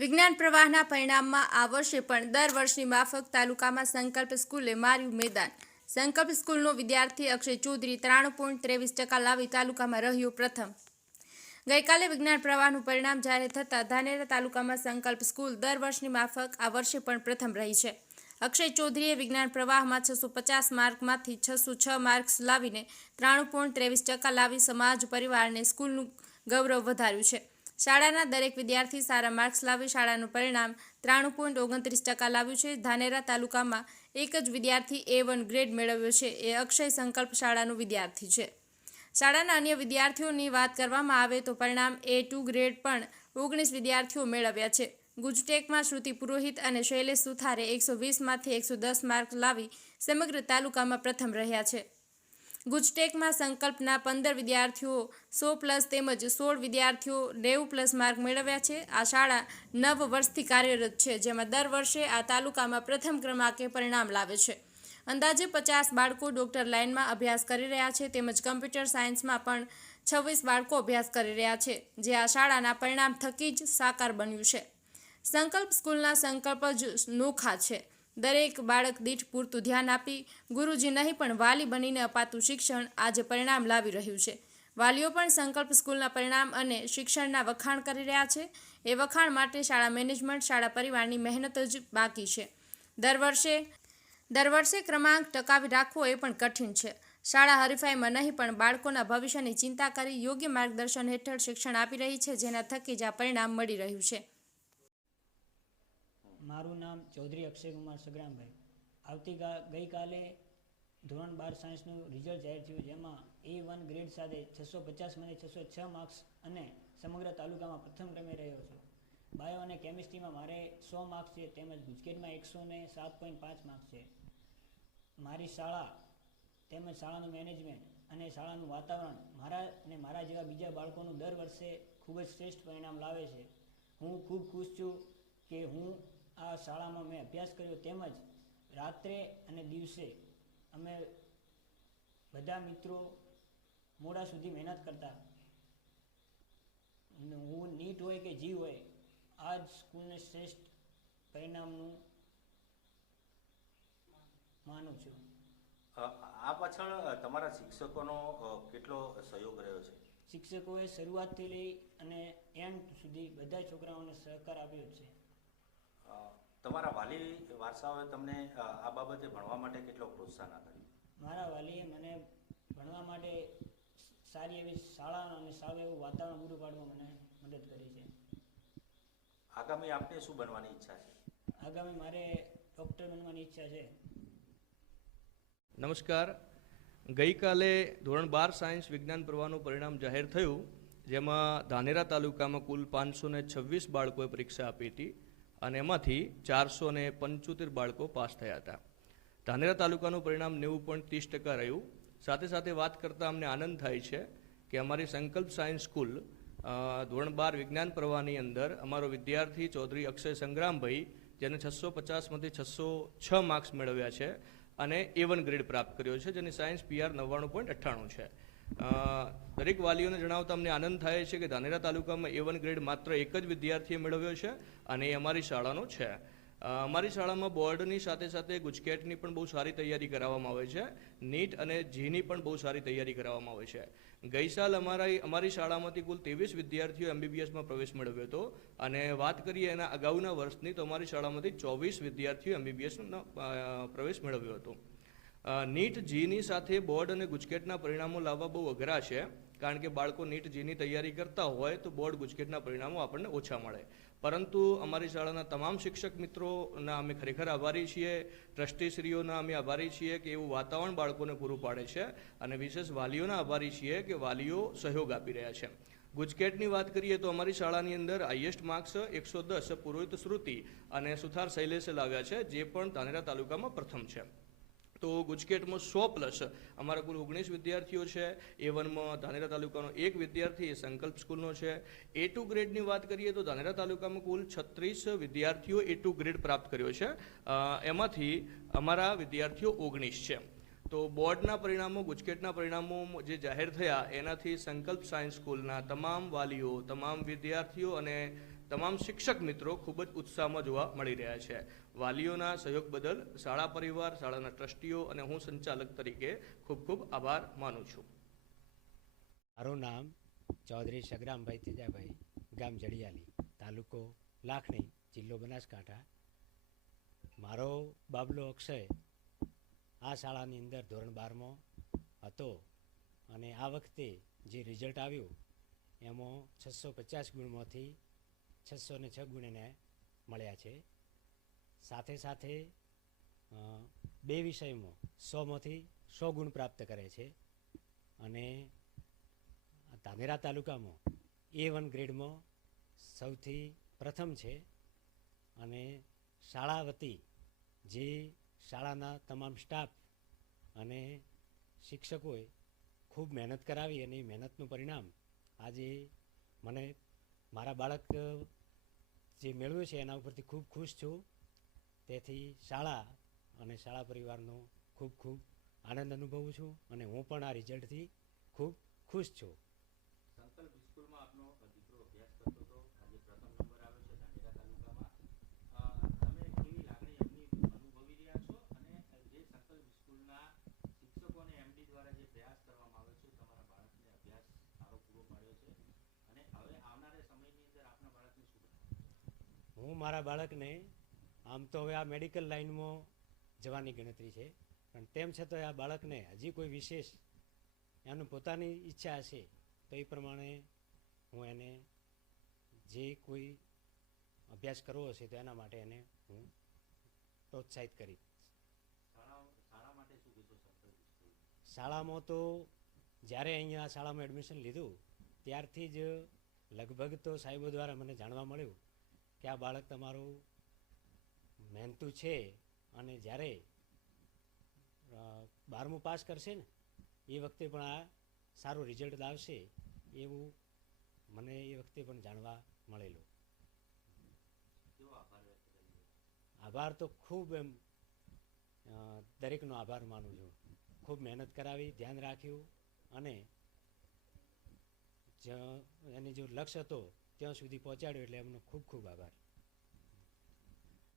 વિજ્ઞાન પ્રવાહના પરિણામમાં આ વર્ષે પણ દર વર્ષની માફક તાલુકામાં સંકલ્પ સ્કૂલે માર્યું મેદાન. સંકલ્પ સ્કૂલનો વિદ્યાર્થી અક્ષય ચૌધરી ત્રાણું પોઈન્ટ ત્રેવીસ ટકા લાવી તાલુકામાં રહ્યો પ્રથમ. ગઈકાલે વિજ્ઞાન પ્રવાહનું પરિણામ જાહેર થતાં ધાનેરા તાલુકામાં સંકલ્પ સ્કૂલ દર વર્ષની માફક આ વર્ષે પણ પ્રથમ રહી છે. અક્ષય ચૌધરીએ વિજ્ઞાન પ્રવાહમાં છસો પચાસ માર્કમાંથી છસો છ માર્ક્સ લાવીને ત્રાણું પોઈન્ટ ત્રેવીસ ટકા લાવી સમાજ પરિવારને સ્કૂલનું ગૌરવ વધાર્યું છે. શાળાના દરેક વિદ્યાર્થી સારા માર્ક્સ લાવી, શાળાનું પરિણામ ત્રાણું પોઈન્ટ ઓગણત્રીસ ટકા લાવ્યું છે. ધાનેરા તાલુકામાં એક જ વિદ્યાર્થી એ વન ગ્રેડ મેળવ્યો છે. એ અક્ષય સંકલ્પ શાળાનું વિદ્યાર્થી છે. શાળાના અન્ય વિદ્યાર્થીઓની વાત કરવામાં આવે તો પરિણામ એ ટુ ગ્રેડ પણ ઓગણીસ વિદ્યાર્થીઓ મેળવ્યા છે. ગુજટેકમાં શ્રુતિ પુરોહિત અને શૈલેષ સુથારે એકસો વીસમાંથી એકસો દસ માર્ક લાવી સમગ્ર તાલુકામાં પ્રથમ રહ્યા છે. ગુજટેકમાં સંકલ્પના પંદર વિદ્યાર્થીઓ, સો પ્લસ તેમજ સોળ વિદ્યાર્થીઓ નેવું પ્લસ માર્ક મેળવ્યા છે. આ શાળા નવ વર્ષથી કાર્યરત છે, જેમાં દર વર્ષે આ તાલુકામાં પ્રથમ ક્રમાંકે પરિણામ લાવે છે. અંદાજે પચાસ બાળકો ડોક્ટર લાઇનમાં અભ્યાસ કરી રહ્યા છે, તેમજ કમ્પ્યુટર સાયન્સમાં પણ છવ્વીસ બાળકો અભ્યાસ કરી રહ્યા છે, જે આ શાળાના પરિણામ થકી જ સાકાર બન્યું છે. સંકલ્પ સ્કૂલના સંકલ્પ જ નોખા છે. દરેક બાળક દીઠ પૂરતું ધ્યાન આપી ગુરુજી નહીં પણ વાલી બનીને અપાતું શિક્ષણ આજે પરિણામ લાવી રહ્યું છે. વાલીઓ પણ સંકલ્પ સ્કૂલના પરિણામ અને શિક્ષણના વખાણ કરી રહ્યા છે. એ વખાણ માટે શાળા મેનેજમેન્ટ, શાળા પરિવારની મહેનત જ બાકી છે. દર વર્ષે દર વર્ષે ક્રમાંક ટકાવી રાખવો એ પણ કઠિન છે. શાળા હરીફાઈમાં નહીં પણ બાળકોના ભવિષ્યની ચિંતા કરી યોગ્ય માર્ગદર્શન હેઠળ શિક્ષણ આપી રહી છે, જેના થકી જ આ પરિણામ મળી રહ્યું છે. મારું નામ ચૌધરી અક્ષયકુમાર સગ્રામભાઈ. આવતી ગઈકાલે ધોરણ બાર સાયન્સનું રિઝલ્ટ જાહેર થયું, જેમાં એ વન ગ્રેડ સાથે છસો પચાસમાંથી છસો છ માર્ક્સ અને સમગ્ર તાલુકામાં પ્રથમ ક્રમે રહ્યો છું. બાયો અને કેમિસ્ટ્રીમાં મારે સો માર્ક્સ છે, તેમજ ગુજકેટમાં એકસો ને સાત પોઈન્ટ પાંચ માર્ક્સ છે. મારી શાળા તેમજ શાળાનું મેનેજમેન્ટ અને શાળાનું વાતાવરણ મારા અને મારા જેવા બીજા બાળકોનું દર વર્ષે ખૂબ જ શ્રેષ્ઠ પરિણામ લાવે છે. હું ખૂબ ખુશ છું કે હું આ શાળામાં મેં અભ્યાસ કર્યો તેમજ રાત્રે અને દિવસે અમે બધા મિત્રો મોડા સુધી મહેનત કરતા. હું નીટ હોય કે જી હોય આ જ સ્કૂલને શ્રેષ્ઠ પરિણામનું માનું છું. આ પાછળ તમારા શિક્ષકોનો કેટલો સહયોગ રહ્યો છે? શિક્ષકોએ શરૂઆતથી લઈ અને એન્ડ સુધી બધા છોકરાઓને સહકાર આપ્યો છે. તમારા વાલી વારસાઓએ તમને આ બાબતે ભણવા માટે કેટલો પ્રોત્સાહન આપ્યું? મારા વાલીએ મને ભણવા માટે સારી એવી શાળા અને સારું એવું વાતાવરણ પૂરું પાડવા મને મદદ કરી છે. આગામી આપને શું બનવાની ઈચ્છા છે? આગામી મારે ડૉક્ટર બનવાની ઈચ્છા છે. નમસ્કાર. ગઈકાલે ધોરણ બાર સાયન્સ વિજ્ઞાન પ્રવાહનું પરિણામ જાહેર થયું જેમાં ધાનેરા તાલુકામાં કુલ પાંચસો ને છવ્વીસ બાળકોએ પરીક્ષા આપી હતી. અને એમાંથી ચારસો ને પંચોતેર બાળકો પાસ થયા હતા. ધાનેરા તાલુકાનું પરિણામ નેવું પોઈન્ટ ત્રીસ ટકા રહ્યું. સાથે સાથે વાત કરતાં અમને આનંદ થાય છે કે અમારી સંકલ્પ સાયન્સ સ્કૂલ ધોરણ બાર વિજ્ઞાન પ્રવાહની અંદર અમારો વિદ્યાર્થી ચૌધરી અક્ષય સંગ્રામભાઈ, જેને છસો પચાસમાંથી છસો છ માર્ક્સ મેળવ્યા છે અને એ વન ગ્રેડ પ્રાપ્ત કર્યો છે, જેની સાયન્સ પીઆર નવ્વાણું પોઈન્ટ અઠ્ઠાણું છે. દરેક વાલીઓને જણાવતા અમને આનંદ થાય છે કે ધાનેરા તાલુકામાં એ વન ગ્રેડ માત્ર એક જ વિદ્યાર્થીએ મેળવ્યો છે અને એ અમારી શાળાનો છે. અમારી શાળામાં બોર્ડની સાથે સાથે ગુજકેટની પણ બહુ સારી તૈયારી કરાવવામાં આવે છે. નીટ અને જીની પણ બહુ સારી તૈયારી કરાવવામાં આવે છે. ગઈ સાલ અમારા અમારી શાળામાંથી કુલ ત્રેવીસ વિદ્યાર્થીઓ એમબીબીએસમાં પ્રવેશ મેળવ્યો હતો અને વાત કરીએ એના અગાઉના વર્ષની તો અમારી શાળામાંથી ચોવીસ વિદ્યાર્થીઓ એમબીબીએસનો પ્રવેશ મેળવ્યો હતો. નીટ જીની સાથે બોર્ડ અને ગુજકેટના પરિણામો લાવવા બહુ અઘરા છે કારણ કે બાળકો નીટ જીની તૈયારી કરતા હોય તો બોર્ડ ગુજકેટના પરિણામો આપણને ઓછા મળે. પરંતુ અમારી શાળાના તમામ શિક્ષક મિત્રોના અમે ખરેખર આભારી છીએ, ટ્રસ્ટીશ્રીઓના અમે આભારી છીએ કે એવું વાતાવરણ બાળકોને પૂરું પાડે છે અને વિશેષ વાલીઓના આભારી છીએ કે વાલીઓ સહયોગ આપી રહ્યા છે. ગુજકેટની વાત કરીએ તો અમારી શાળાની અંદર હાઈએસ્ટ માર્ક્સ એકસો દસ પુરોહિત શ્રુતિ અને સુથાર શૈલેષે લાવ્યા છે, જે પણ ધાનેરા તાલુકામાં પ્રથમ છે. તો ગુજકેટમાં સો પ્લસ અમારા કુલ ઓગણીસ વિદ્યાર્થીઓ છે. એ વનમાં ધાનેરા તાલુકાનો એક વિદ્યાર્થી, એ સંકલ્પ સ્કૂલનો છે. એ ટુ ગ્રેડની વાત કરીએ તો ધાનેરા તાલુકામાં કુલ છત્રીસ વિદ્યાર્થીઓ એ ટુ ગ્રેડ પ્રાપ્ત કર્યો છે. એમાંથી અમારા વિદ્યાર્થીઓ ઓગણીસ છે. તો બોર્ડના પરિણામો, ગુજકેટના પરિણામો જે જાહેર થયા, એનાથી સંકલ્પ સાયન્સ સ્કૂલના તમામ વાલીઓ, તમામ વિદ્યાર્થીઓ અને તમામ શિક્ષક મિત્રો ખૂબ જ ઉત્સાહમાં જોવા મળી રહ્યા છે. વાલીઓના સહયોગ બદલ શાળા પરિવાર, શાળાના ટ્રસ્ટીઓ અને હું સંચાલક તરીકે ખૂબ ખૂબ આભાર માનું છું. મારું નામ ચૌધરી સગરામભાઈ તેજાભાઈ, ગામ જડિયાલી, તાલુકો લાખણી, જિલ્લો બનાસકાંઠા. મારો બાબલો અક્ષય આ શાળાની અંદર ધોરણ બારમો હતો અને આ વખતે જે રિઝલ્ટ આવ્યું, એમાં છસો પચાસ ગુણમાંથી છસો ને છ ગુણ એને મળ્યા છે. સાથે સાથે બે વિષયમાં સોમાંથી સો ગુણ પ્રાપ્ત કરે છે. અને ધાનેરા તાલુકામાં એ વન ગ્રેડમાં સૌથી પ્રથમ છે. અને શાળા વતી જે શાળાના તમામ સ્ટાફ અને શિક્ષકોએ ખૂબ મહેનત કરાવી અને એ મહેનતનું પરિણામ આજે મને મારા બાળક જે મેળવ્યું છે એના ઉપરથી ખૂબ ખુશ છું. તેથી શાળા અને શાળા પરિવારનો ખૂબ ખૂબ આનંદ અનુભવું છું અને હું પણ આ રિઝલ્ટથી ખૂબ ખુશ છું સંકલ્પ સ્કૂલમાં આપનો દીકરો અભ્યાસ કરતો હતો આજે પ્રથમ નંબર આવ્યો છે ધાનેરા તાલુકામાં અ, તમે કેવી લાગણી એમની અનુભવી રહ્યા છો અને જે સંકલ્પ સ્કૂલના શિક્ષકો અને એમડી દ્વારા જે પ્રયાસ કરવામાં આવ્યો છે તમારા બાળકને અભ્યાસ સારો પૂરો પાડ્યો છે અને હવે આવનારા સમયની અંદર આપના બાળકને શું બનાવવાનું? હું મારા બાળકને આમ તો હવે આ મેડિકલ લાઇનમાં જવાની ગણતરી છે પણ તેમ છતાં આ બાળકને હજી કોઈ વિશેષ એનું પોતાની ઈચ્છા હશે તો એ પ્રમાણે હું એને જે કોઈ અભ્યાસ કરવો હશે તો એના માટે એને હું પ્રોત્સાહિત કરીશ. શાળામાં તો જ્યારે અહીંયા આ શાળામાં એડમિશન લીધું ત્યારથી જ લગભગ તો સાહેબો દ્વારા મને જાણવા મળ્યું કે આ બાળક તમારું મહેનતું છે અને જ્યારે બારમું પાસ કરશે ને, એ વખતે પણ આ સારું રિઝલ્ટ લાવશે એવું મને એ વખતે પણ જાણવા મળેલું? આભાર તો ખૂબ એમ દરેકનો આભાર માનું છું ખૂબ મહેનત કરાવી, ધ્યાન રાખ્યું અને જ, એની જો લક્ષ્ય હતો ત્યાં સુધી પહોંચાડ્યો એટલે એમનો ખૂબ ખૂબ આભાર.